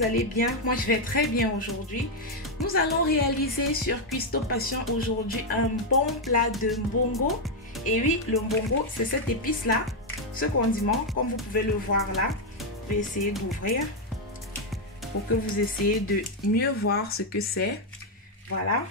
Vous allez bien? Moi je vais très bien aujourd'hui. Nous allons réaliser sur Cuistot Passion aujourd'hui un bon plat de mbongo. Et oui, le mbongo c'est cette épice là, ce condiment comme vous pouvez le voir là. Je vais essayer d'ouvrir pour que vous essayiez de mieux voir ce que c'est. Voilà.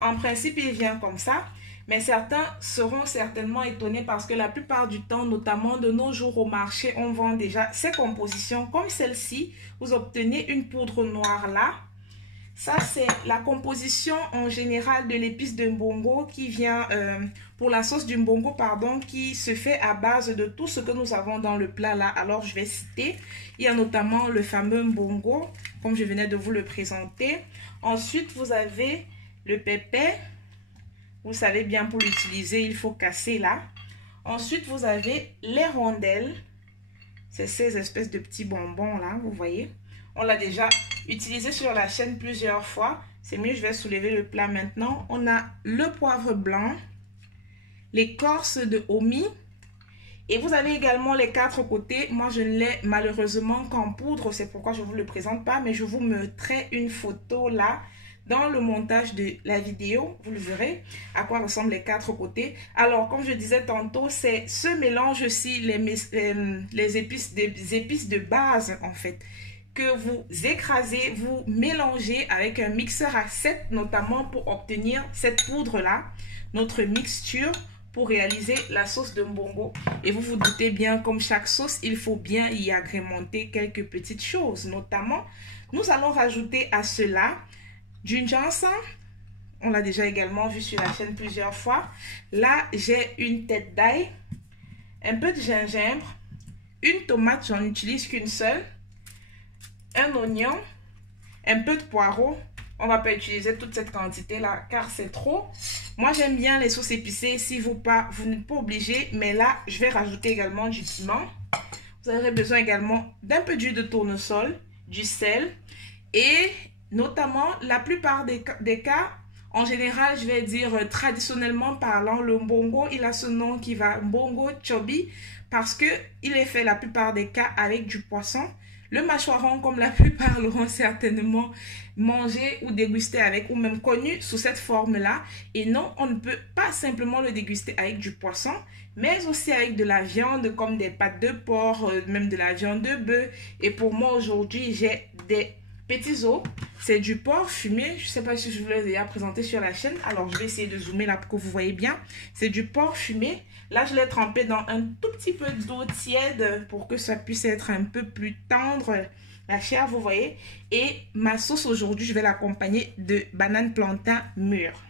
En principe, il vient comme ça, mais certains seront certainement étonnés parce que la plupart du temps, notamment de nos jours au marché, on vend déjà ces compositions comme celle-ci. Vous obtenez une poudre noire là. Ça, c'est la composition en général de l'épice de mbongo qui vient pour la sauce du mbongo, pardon, qui se fait à base de tout ce que nous avons dans le plat là. Alors, je vais citer. Il y a notamment le fameux mbongo, comme je venais de vous le présenter. Ensuite, vous avez le pépé. Vous savez bien, pour l'utiliser, il faut casser là. Ensuite, vous avez les rondelles. C'est ces espèces de petits bonbons là, vous voyez. On l'a déjà utilisé sur la chaîne plusieurs fois. C'est mieux, je vais soulever le plat maintenant. On a le poivre blanc, l'écorce de omi. Et vous avez également les 4 côtés. Moi, je ne l'ai malheureusement qu'en poudre. C'est pourquoi je ne vous le présente pas. Mais je vous mettrai une photo là. Dans le montage de la vidéo, vous le verrez à quoi ressemblent les 4 côtés. Alors, comme je disais tantôt, c'est ce mélange-ci, les épices de base en fait, que vous écrasez, vous mélangez avec un mixeur à 7 notamment pour obtenir cette poudre-là, notre mixture pour réaliser la sauce de mbongo. Et vous vous doutez bien, comme chaque sauce, il faut bien y agrémenter quelques petites choses. Notamment, nous allons rajouter à cela du ginseng, on l'a déjà également vu sur la chaîne plusieurs fois. Là, j'ai une tête d'ail, un peu de gingembre, une tomate, j'en utilise qu'une seule, un oignon, un peu de poireau. On ne va pas utiliser toute cette quantité-là car c'est trop. Moi, j'aime bien les sauces épicées. Si vous n'êtes pas obligé, mais là, je vais rajouter également du piment. Vous aurez besoin également d'un peu d'huile de tournesol, du sel et notamment, la plupart des cas, en général, je vais dire traditionnellement parlant, le mbongo, il a ce nom qui va mbongo chobi parce que il est fait la plupart des cas avec du poisson. Le mâchoiron, comme la plupart l'auront certainement mangé ou dégusté avec, ou même connu sous cette forme-là. Et non, on ne peut pas simplement le déguster avec du poisson, mais aussi avec de la viande, comme des pâtes de porc, même de la viande de bœuf. Et pour moi, aujourd'hui, j'ai des petits os, c'est du porc fumé. Je ne sais pas si je vous l'ai déjà présenté sur la chaîne. Alors, je vais essayer de zoomer là pour que vous voyez bien. C'est du porc fumé. Là, je l'ai trempé dans un tout petit peu d'eau tiède pour que ça puisse être un peu plus tendre, la chair, vous voyez. Et ma sauce aujourd'hui, je vais l'accompagner de bananes plantain mûres.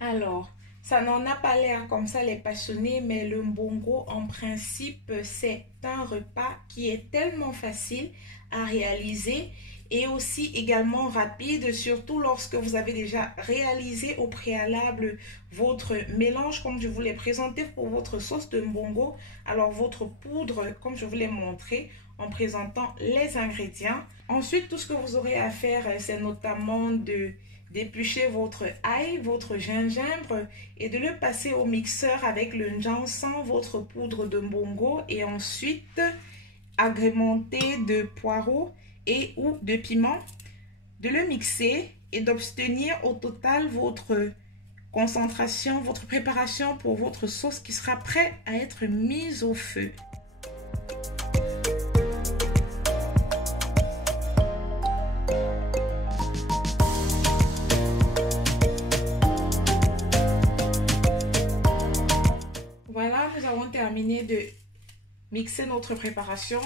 Alors, ça n'en a pas l'air comme ça les passionnés, mais le mbongo en principe c'est un repas qui est tellement facile à réaliser et aussi également rapide, surtout lorsque vous avez déjà réalisé au préalable votre mélange comme je vous l'ai présenté pour votre sauce de mbongo. Alors votre poudre comme je vous l'ai montré en présentant les ingrédients. Ensuite tout ce que vous aurez à faire c'est notamment d'éplucher votre ail, votre gingembre et de le passer au mixeur avec le ginseng, votre poudre de mbongo et ensuite agrémenter de poireaux et ou de piment, de le mixer et d'obtenir au total votre concentration, votre préparation pour votre sauce qui sera prête à être mise au feu. Voilà, nous avons terminé de mixer notre préparation.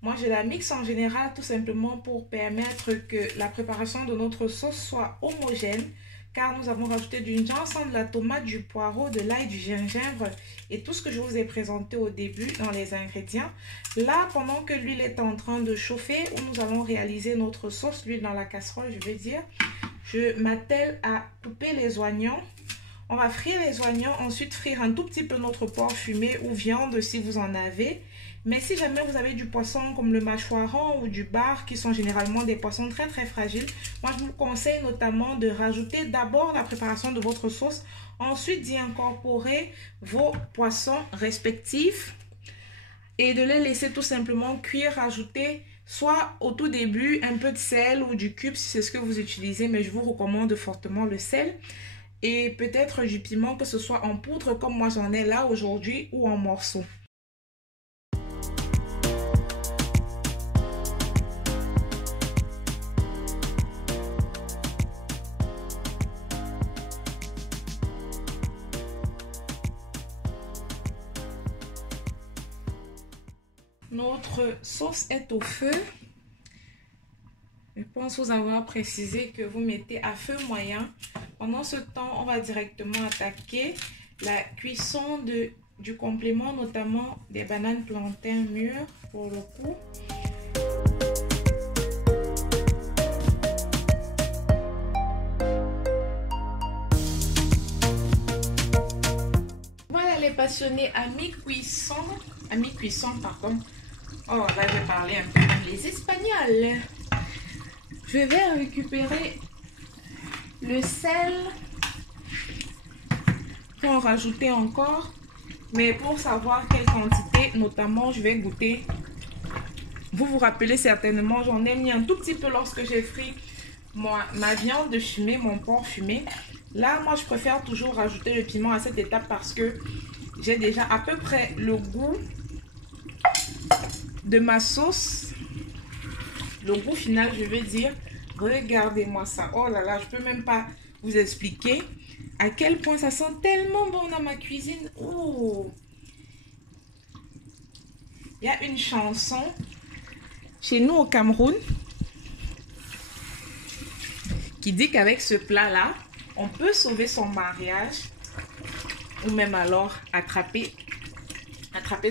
Moi, je la mixe en général tout simplement pour permettre que la préparation de notre sauce soit homogène car nous avons rajouté du ginseng, de la tomate, du poireau, de l'ail, du gingembre et tout ce que je vous ai présenté au début dans les ingrédients. Là, pendant que l'huile est en train de chauffer, où nous allons réaliser notre sauce, l'huile dans la casserole, je veux dire, je m'attelle à couper les oignons. On va frire les oignons, ensuite frire un tout petit peu notre porc fumé ou viande si vous en avez. Mais si jamais vous avez du poisson comme le mâchoiron ou du bar, qui sont généralement des poissons très très fragiles, moi je vous conseille notamment de rajouter d'abord la préparation de votre sauce, ensuite d'y incorporer vos poissons respectifs et de les laisser tout simplement cuire, rajouter soit au tout début un peu de sel ou du cube si c'est ce que vous utilisez, mais je vous recommande fortement le sel. Et peut-être du piment, que ce soit en poudre comme moi j'en ai là aujourd'hui ou en morceaux. Notre sauce est au feu. Je pense vous avoir précisé que vous mettez à feu moyen. Pendant ce temps, on va directement attaquer la cuisson du complément, notamment des bananes plantains mûres pour le coup. Voilà les passionnés, à mi-cuisson, pardon. Oh là, je vais parler un peu comme les Espagnols. Je vais récupérer le sel pour en rajouter encore, mais pour savoir quelle quantité, notamment, je vais goûter. Vous vous rappelez certainement, j'en ai mis un tout petit peu lorsque j'ai frit ma viande fumée, mon porc fumé. Là, moi, je préfère toujours rajouter le piment à cette étape parce que j'ai déjà à peu près le goût de ma sauce. Le goût final, je vais dire, regardez-moi ça. Oh là là, je peux même pas vous expliquer à quel point ça sent tellement bon dans ma cuisine. Oh. Il y a une chanson chez nous au Cameroun qui dit qu'avec ce plat-là, on peut sauver son mariage ou même alors attraper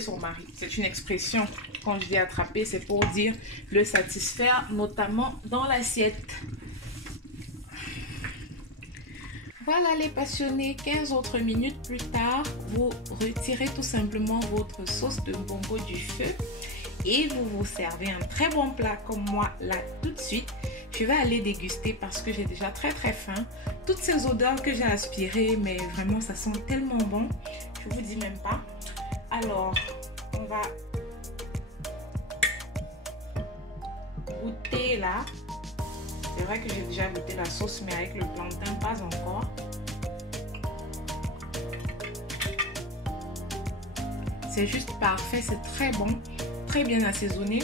son mari. C'est une expression. Quand je dis attraper, c'est pour dire le satisfaire, notamment dans l'assiette. Voilà les passionnés, 15 autres minutes plus tard, vous retirez tout simplement votre sauce de bongo du feu et vous vous servez un très bon plat comme moi là tout de suite. Je vais aller déguster parce que j'ai déjà très très faim. Toutes ces odeurs que j'ai aspirées, mais vraiment ça sent tellement bon, je vous dis même pas. Alors, on va goûter là. C'est vrai que j'ai déjà goûté la sauce, mais avec le plantain, pas encore. C'est juste parfait, c'est très bon, très bien assaisonné.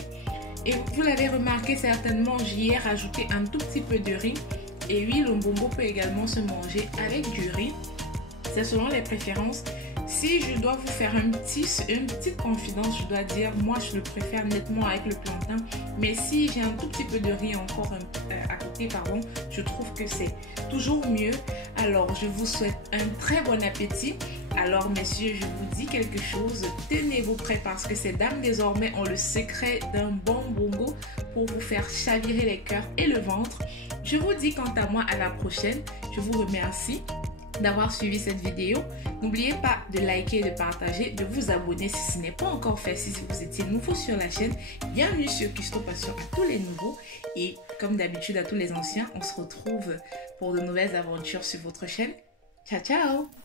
Et vous l'avez remarqué certainement, j'y ai rajouté un tout petit peu de riz. Et oui, le mbongo peut également se manger avec du riz. C'est selon les préférences. Si je dois vous faire une petite confidence, je dois dire, moi je le préfère nettement avec le plantain. Mais si j'ai un tout petit peu de riz encore à côté, pardon, je trouve que c'est toujours mieux. Alors je vous souhaite un très bon appétit. Alors messieurs, je vous dis quelque chose, tenez-vous prêts parce que ces dames désormais ont le secret d'un bon bongo pour vous faire chavirer les cœurs et le ventre. Je vous dis quant à moi à la prochaine. Je vous remercie d'avoir suivi cette vidéo. N'oubliez pas de liker et de partager, de vous abonner si ce n'est pas encore fait, si vous étiez nouveau sur la chaîne. Bienvenue sur Cuistot Passion à tous les nouveaux et comme d'habitude à tous les anciens. On se retrouve pour de nouvelles aventures sur votre chaîne. Ciao ciao!